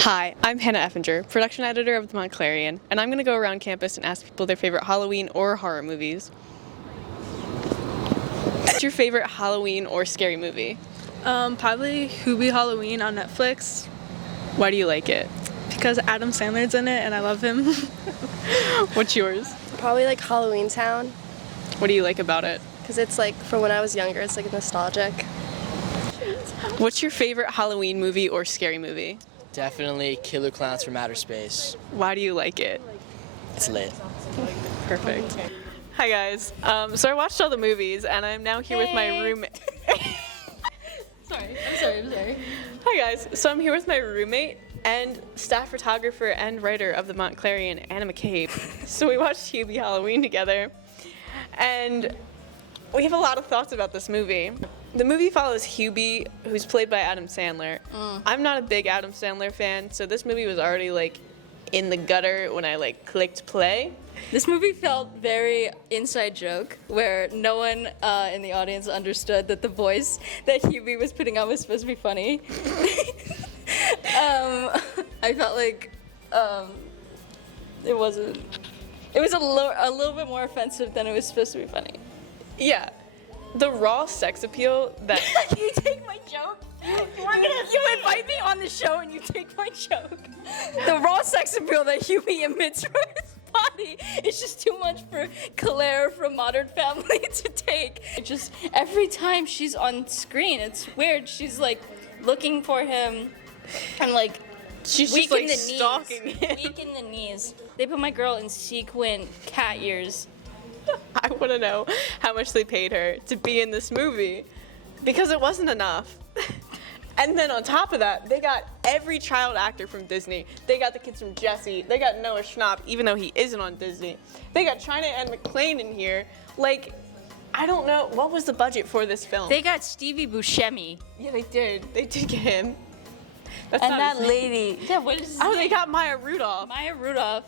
Hi, I'm Hannah Effinger, production editor of the Montclarian, and I'm going to go around campus and ask people their favorite Halloween or horror movies. What's your favorite Halloween or scary movie? Probably Hubie Halloween on Netflix Why do you like it? because Adam Sandler's in it and I love him. What's yours? Probably like Halloween Town, What do you like about it? because it's like from when I was younger, it's like nostalgic. What's your favorite Halloween movie or scary movie? Definitely Killer Clowns from Outer Space. Why do you like it? It's lit. Perfect. Hi guys. So I watched all the movies and I'm now here with my roommate. I'm sorry. Hi guys. So I'm here with my roommate and staff photographer and writer of the Montclarian, Anna McCabe. So we watched Hubie Halloween together and we have a lot of thoughts about this movie. The movie follows Hubie, who's played by Adam Sandler. I'm not a big Adam Sandler fan, so this movie was already like in the gutter when I like clicked play. This movie felt very inside joke, where no one in the audience understood that the voice that Hubie was putting on was supposed to be funny. I felt like it wasn't. It was a little bit more offensive than it was supposed to be funny. Yeah, the raw sex appeal that You take my joke. You invite me on the show and you take my joke. The raw sex appeal that Hubie emits from his body is just too much for Claire from Modern Family to take. Just every time she's on screen, it's weird. She's like looking for him and like she's weak just like in the stalking knees. him. Weak in the knees. They put my girl in sequin cat ears. I want to know how much they paid her to be in this movie because it wasn't enough. And then on top of that, they got every child actor from Disney. They got the kids from Jessie. They got Noah Schnapp, even though he isn't on Disney. They got China and McClain in here. Like, I don't know. What was the budget for this film? They got Stevie Buscemi. Yeah, they did. They did get him. That's And not that his name. lady. Yeah, what is his Oh, name? they got Maya Rudolph. Maya Rudolph.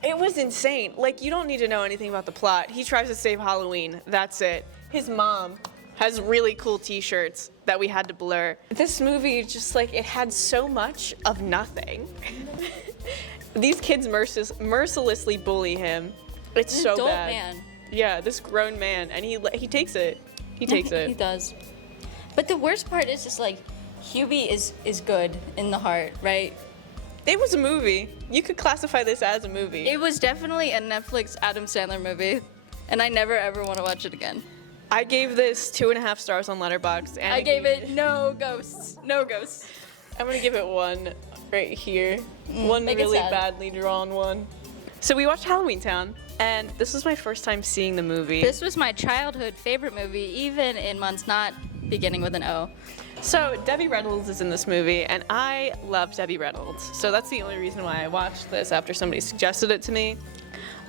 It was insane. Like, you don't need to know anything about the plot. He tries to save Halloween. That's it. His mom has really cool t-shirts that we had to blur. This movie just like, it had so much of nothing. These kids mercilessly bully him. It's so Adult bad. man. Yeah, this grown man, and he takes it. He takes it. He does. But the worst part is just like, Hubie is good in the heart, right? It was a movie. You could classify this as a movie. It was definitely a Netflix Adam Sandler movie, and I never ever want to watch it again. I gave this 2.5 stars on Letterboxd, and I gave it no ghosts. No ghosts. I'm gonna give it 1 right here. One make it really sad. badly drawn one. So we watched Halloween Town, and this was my first time seeing the movie. This was my childhood favorite movie, even in months not beginning with an O. So Debbie Reynolds is in this movie, and I love Debbie Reynolds. So that's the only reason why I watched this after somebody suggested it to me.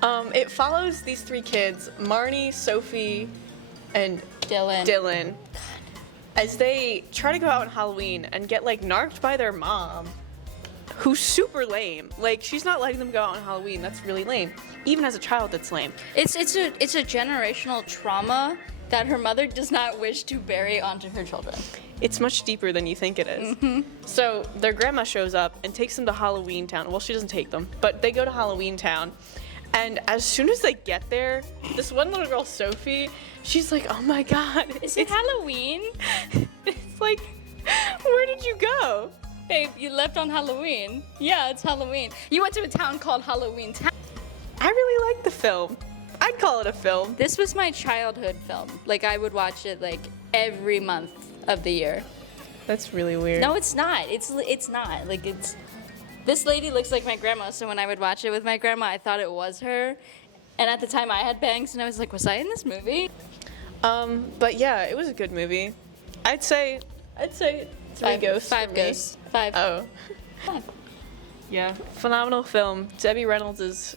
It follows these 3 kids, Marnie, Sophie, and Dylan, as they try to go out on Halloween and get like narked by their mom, who's super lame. Like, she's not letting them go out on Halloween. That's really lame. Even as a child, that's lame. It's a generational trauma that her mother does not wish to bury onto her children. It's much deeper than you think it is. So their grandma shows up and takes them to Halloween Town. Well, she doesn't take them, but they go to Halloween Town. And as soon as they get there, this one little girl, Sophie, she's like, oh my God. Is it Halloween? It's like, where did you go? Babe, you left on Halloween. Yeah, it's Halloween. You went to a town called Halloween Town. I really like the film. I'd call it a film. This was my childhood film. Like, I would watch it like every month of the year. That's really weird. No, it's not. It's not. Like, it's... This lady looks like my grandma, so when I would watch it with my grandma, I thought it was her. And at the time, I had bangs, and I was like, was I in this movie? But yeah, it was a good movie. I'd say 3 ghosts. 5 for me. ghosts. 5. Oh. 5. Yeah, phenomenal film. Debbie Reynolds'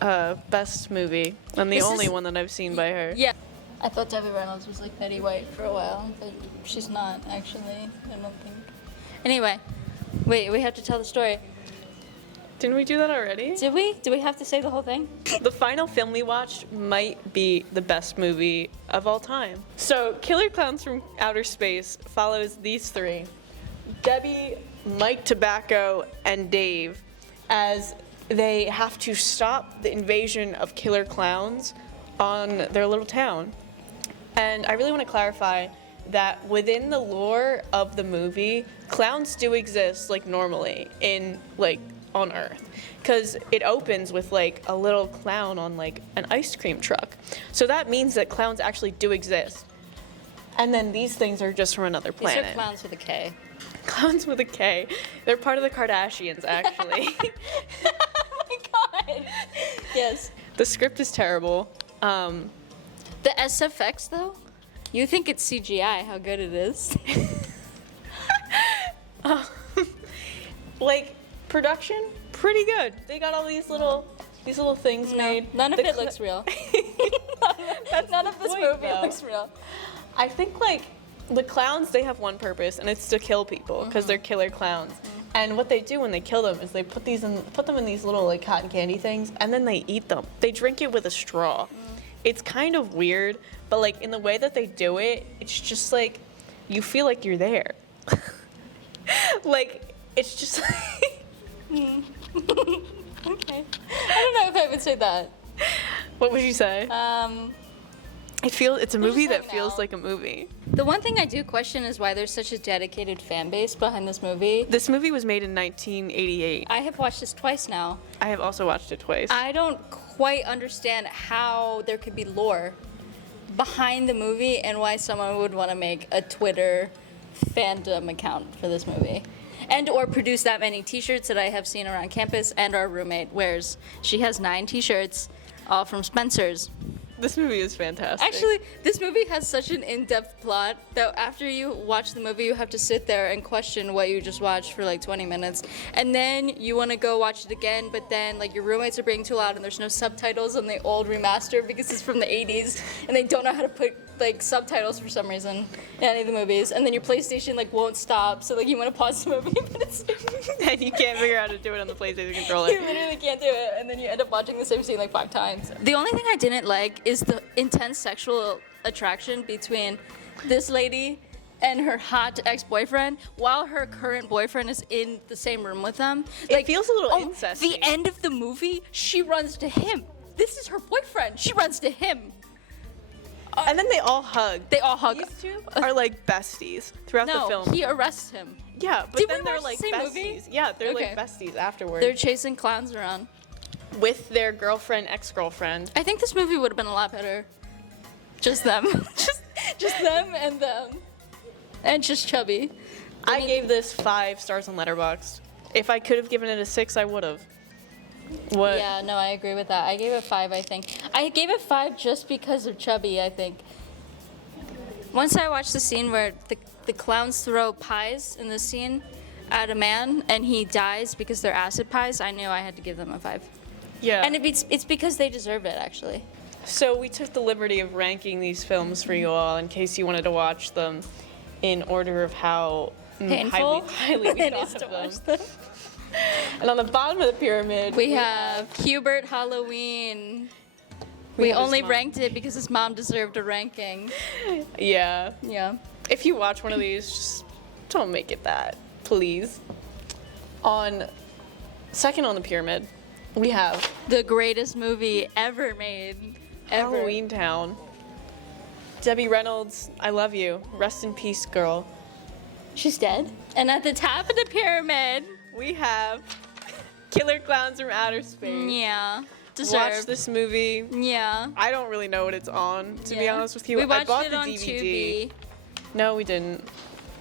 best movie, and the This only is- one that I've seen by her. Yeah. I thought Debbie Reynolds was like Betty White for a while, but she's not, actually. I don't think. Anyway, wait, we have to tell the story. Didn't we do that already? Did we? Do we have to say the whole thing? The final film we watched might be the best movie of all time. So, Killer Clowns from Outer Space follows these 3. Debbie, Mike Tobacco and Dave as they have to stop the invasion of killer clowns on their little town. And I really want to clarify that within the lore of the movie, clowns do exist like normally in like on Earth, because it opens with like a little clown on like an ice cream truck. So that means that clowns actually do exist. And then these things are just from another planet. These are clowns with a K. Clowns with a K. They're part of the Kardashians, actually. Oh my god. Yes. The script is terrible. The SFX though? You think it's CGI, how good it is. Like, production, pretty good. They got all these little things made. None of it looks real. None of this point, movie though. looks real. I think like the clowns, they have one purpose, and it's to kill people because they're killer clowns. And what they do when they kill them is they put them in these little like cotton candy things, and then they eat them. They drink it with a straw. It's kind of weird, but like in the way that they do it, it's just like you feel like you're there. Like it's just like Okay. I don't know if I would say that. What would you say? It's a movie that hanging feels out. like a movie. The one thing I do question is why there's such a dedicated fan base behind this movie. This movie was made in 1988. I have watched this twice now. I have also watched it twice. I don't quite understand how there could be lore behind the movie and why someone would want to make a Twitter fandom account for this movie. And or produce that many t-shirts that I have seen around campus, and our roommate wears. She has 9 t-shirts, all from Spencer's. This movie is fantastic. Actually, this movie has such an in-depth plot that after you watch the movie, you have to sit there and question what you just watched for like 20 minutes. And then you want to go watch it again, but then like your roommates are being too loud and there's no subtitles on the old remaster because it's from the 80s and they don't know how to put like subtitles for some reason in any of the movies. And then your PlayStation like won't stop, so like you want to pause the movie, but it's And you can't figure out how to do it on the PlayStation controller. you literally can't do it, and then you end up watching the same scene like 5 times. The only thing I didn't like is the intense sexual attraction between this lady and her hot ex-boyfriend while her current boyfriend is in the same room with them. It feels a little incesty. The end of the movie, she runs to him. This is her boyfriend. She runs to him. And then they all hug. They all hug. These two are like besties throughout the No, film. he arrests him. Yeah, but Did we then they're watch like the same besties. movie? Yeah, they're Okay. like besties afterwards. They're chasing clowns around. with their girlfriend, ex-girlfriend. I think this movie would have been a lot better. Just them. just them and them. And just Chubby. I gave this 5 stars on Letterboxd. If I could have given it a 6, I would have. What? Yeah, no, I agree with that. I gave it 5, I think. I gave it 5 just because of Chubby, I think. Once I watched the scene where the clowns throw pies in the scene at a man and he dies because they're acid pies, I knew I had to give them a 5. Yeah. And it's because they deserve it, actually. So we took the liberty of ranking these films for you all in case you wanted to watch them in order of how Painful highly we it thought is of to them. watch them. And on the bottom of the pyramid, We have Hubert Halloween. We We have his only mom. ranked it because his mom deserved a ranking. Yeah. Yeah. If you watch one of these, just don't make it that, please. On second on the pyramid, we have The greatest movie ever made. Ever. Halloween Town. Debbie Reynolds, I love you. Rest in peace, girl. She's dead. And at the top of the pyramid, We have Killer Clowns from Outer Space. yeah, Watch deserved. this movie. Yeah. I don't really know what it's on, to be Yeah. honest with you. We I watched bought it the on DVD. Tubi. No, we didn't.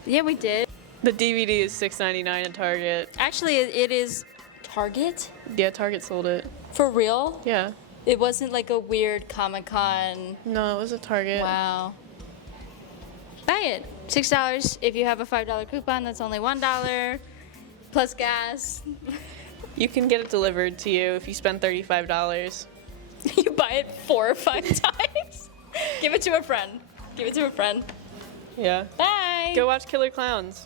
Yeah, we did. The DVD is $6.99 at Target. Actually, it is Target? Yeah, Target sold it. For real? Yeah. It wasn't like a weird Comic-Con. No, it was at Target. Wow. Buy it. $6. If you have a $5 coupon, that's only $1 plus gas. You can get it delivered to you if you spend $35. You buy it 4 or 5 times. Give it to a friend. Give it to a friend. Yeah. Bye. Go watch Killer Clowns.